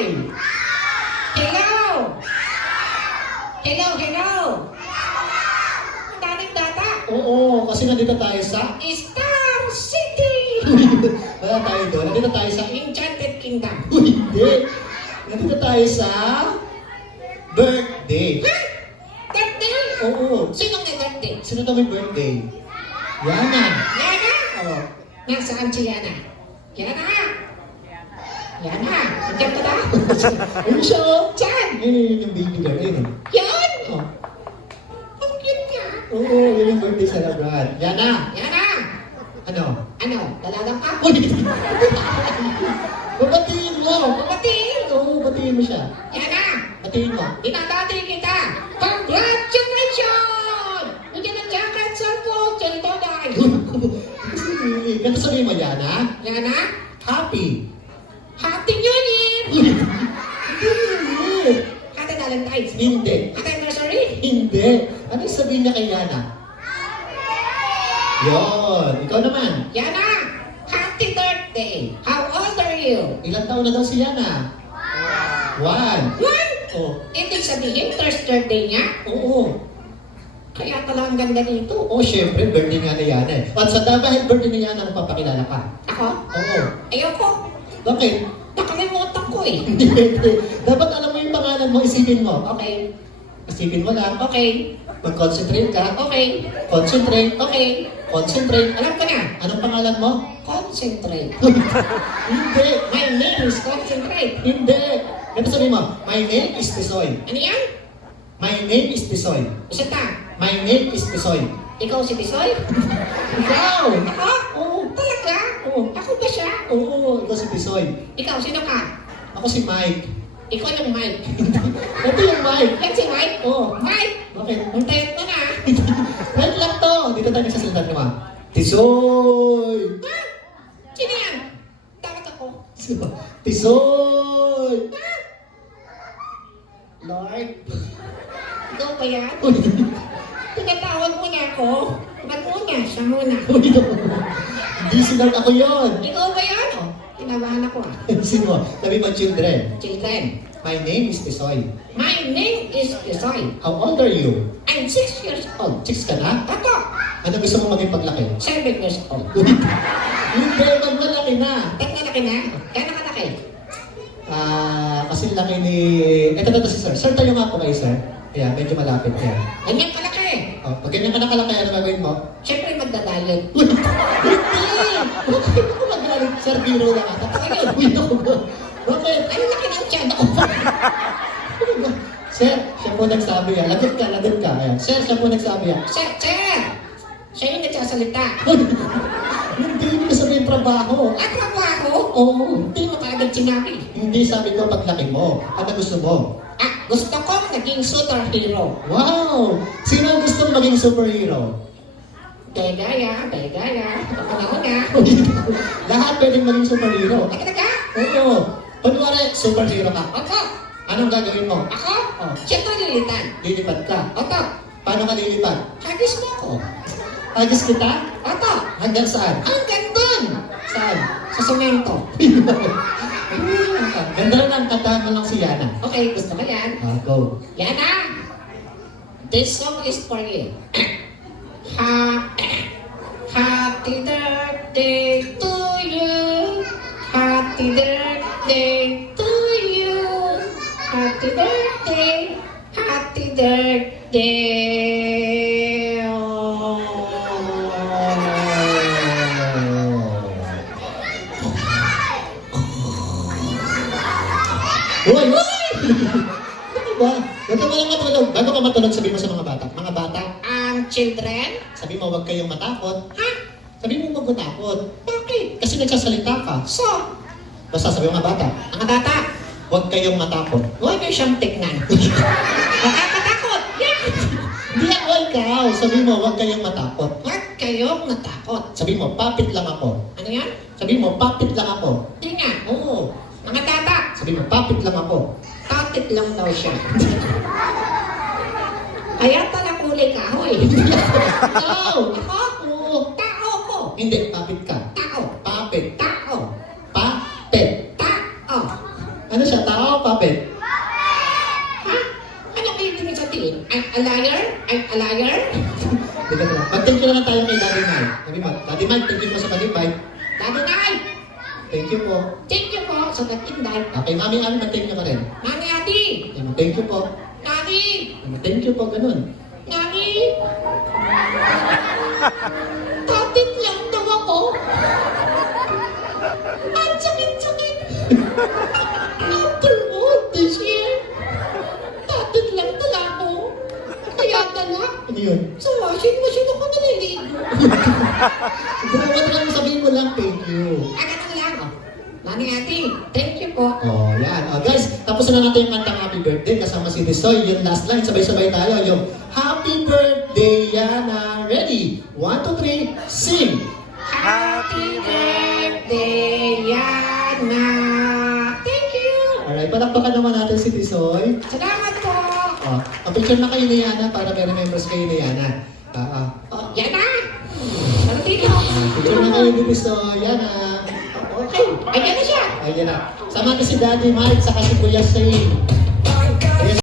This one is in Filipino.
Hi! Hello! Hello, hello! Ang daming data! Oo, kasi nandito tayo sa... Star City! Wala tayo doon. Nandito tayo sa... Enchanted Kingdom. Hindi. Nandito tayo sa... Birthday. Ha? Birthday? Oo. Sinong may birthday? Sino daw may birthday? Yana. Yana? Oo. Nasaan si Yana? Yana? Yana? Nandiyan ka na? Ayun siya, oh. Diyan! Ayun yung baby girl. Ayun. Yan! Oh. Ang cute niya. Oo, yun yung birthday celebrant. Yana. Yana! Ano? Ano? Dalagang ka? Uy! Babatiin mo! Babatiin! Oo, batiin mo siya. Yana! Batiin mo. Binabati kita! Congratulations! Nandiyan ang jacket, cellphone, cellphone. Ganito sabihin mo, Yana. Yana? Happy. Happy New Year! Hindi. Happy Valentine's! Hindi. Happy anniversary! Hindi. Ano yung sabihin niya kay Yana? Yon. Ikaw naman. Yana! Happy birthday! How old are you? Ilang taon na daw si Yana? 1. One! Oh. Ibig sabihin, first birthday niya? Oo. Kaya pala ang ganda dito. Oo, syempre, birthday nga ni Yana eh. At sa dahil birthday ni Yana, magpapakilala ka. Ako? Oo. Ayoko. Bakit? Nakalimutan ko eh. Hindi. Dapat alam mo yung pangalan mo, isipin mo. Okay. Isipin mo lang. Okay. Mag-concentrate ka. Okay. Concentrate. Okay. Concentrate. Alam ko na. Anong pangalan mo? Concentrate. Hindi. My name is Concentrate. Hindi. Ganito sabihin mo, my name is Tisoy. Ano yan? My name is Tisoy. Isa ta. My name is Tisoy. Ikaw si Tisoy? Ikaw! Ako? Oo. Talaga? Oo. Ako ba siya? Oo, ikaw si Tisoy. Ikaw, sino ka? Ako si Mike. Ikaw yung Mike. Ito yung Mike. Yan si Mike? Oo. Mike! Bakit? Ang tayot mo na. Wait lang to. Dito tayo nagsasalita naman. Tisoy! Ha? Sino yan? Takot ako. Tisoy! Ha? Lord? Ikaw ba yan? Uy, Tinatawag mo niya ako? Ba't muna? Siya muna. Hindi si Lord, ako yun. Ikaw ba yan? Oh, tinabahan ako ah. Sino? Sabi mo, children. Children, My name is Tisoy. my name is Tisoy. How old are you? I'm 6 years old. 6 ka na? Ako, Ano gusto mo maging paglaki? 7 years old. Hindi, pag malaki na. Ba't malaki na? Gano'n kalaki? Kasi laki ni... Ito si Sir. Sir, tayo nga po kayo, Sir. Ayan, medyo malapit. Ayan. Ganyan kalaki. Oh, pag ganyan ka nakalaki, ano gagawin mo? Siyempre magdadayod. Hindi! Bakit ako magalit? Sir, biro lang ata. Uy, ako ba? Bakit? Ano laki ng tiyan ako? Sir, siya po nagsabi yan. Lagot ka, lagot ka. Ayan. Sir, siya po nagsabi yan. Sir! Siya yung nagsasalita. Hindi ko sabihin trabaho. At trabaho? Oo. Hindi mo kaagad sinabi. Hindi sabi ko paglaki mo. Ano gusto mo? Gusto ko naging superhero. Wow! Sino ang gustong maging superhero? Gaya-gaya. Ako na una. Lahat pwedeng maging superhero. Ay, talaga? Oo. Kunwari, superhero ka. Ako? Anong gagawin mo? Ako? Oh. Siyempre lilitan. Lilipad ka. Oto, Paano ka lilipad? hagis mo ako. Agis kita? Oto, Hanggang saan? hanggang dun. Saan? Sa semento. Ganda na lang, kantahan mo lang si Yana. Okay, gusto ko yan. Go. Yana, this song is for you. Ha Happy birthday to you. Happy birthday to you. Happy birthday. Happy birthday. Oh. Uy! Ano ba? Bago ka lang matulog. Bago ka matulog, sabi mo sa mga bata. Mga bata, Children? sabi mo huwag kayong matakot. Ha? Sabi mo huwag matakot. Bakit? Kasi nagsasalita ka. So, Basta sabi mo mga bata, mga bata, huwag kayong matakot. huwag niyo siyang tignan. Nakakatakot! Yan! Hindi ako ikaw. Sabi mo huwag kayong matakot. Huwag kayong natakot. Sabi mo, papit lang ako. Ano yan? Sabi mo, papit lang ako. Hindi nga. Oo. Mga bata, Sabi mo, papit lang ako. tapit lang daw siya. Kaya pala kulay kahoy. Ikaw! Ako? Oo. Tao ko. Hindi, papit ka. Tao. Papit. Tao. Papit. Tao. Ano siya, tao? puppet? Ha? Ano kayo ibig sabihin? I'm a liar? I'm a liar? Teka lang. Mag-thank you na lang tayo kay Daddy Mike. Daddy Mike, thank you po sa pag-invite. Daddy Nay! Thank you po. Thank you po sa nag-invite. Okay, Mami Ami, mag-thank you ka rin. Nani Ati! Thank you po. Nani! Thank you po, ganun. Nani! Tatit lang daw ako. Ang sakit-sakit. After all this year, tatit lang tala ako. Kaya tala, Ano yun? sa washing machine ako naliligo. Dapat lang sabihin mo lang, thank you. Ganun lang. Nani Ati, thank you po. Oh, yan. Guys, tapos na natin yung kantang happy birthday kasama si Tisoy. Yung last line, sabay-sabay tayo. Yung happy birthday, Yana. Ready? 1, 2, 3, sing! Happy birthday, Yana! Thank you! Alright, palakpakan naman natin si Tisoy. Salamat po! Picture na kayo ni Yana para may remembers kayo ni Yana. Yana! Ano dito? Picture na kayo ni Tisoy. Yana. Okay, ayan na siya! Ayan na. Sama ka si Daddy Mike, saka si Kuya Shane.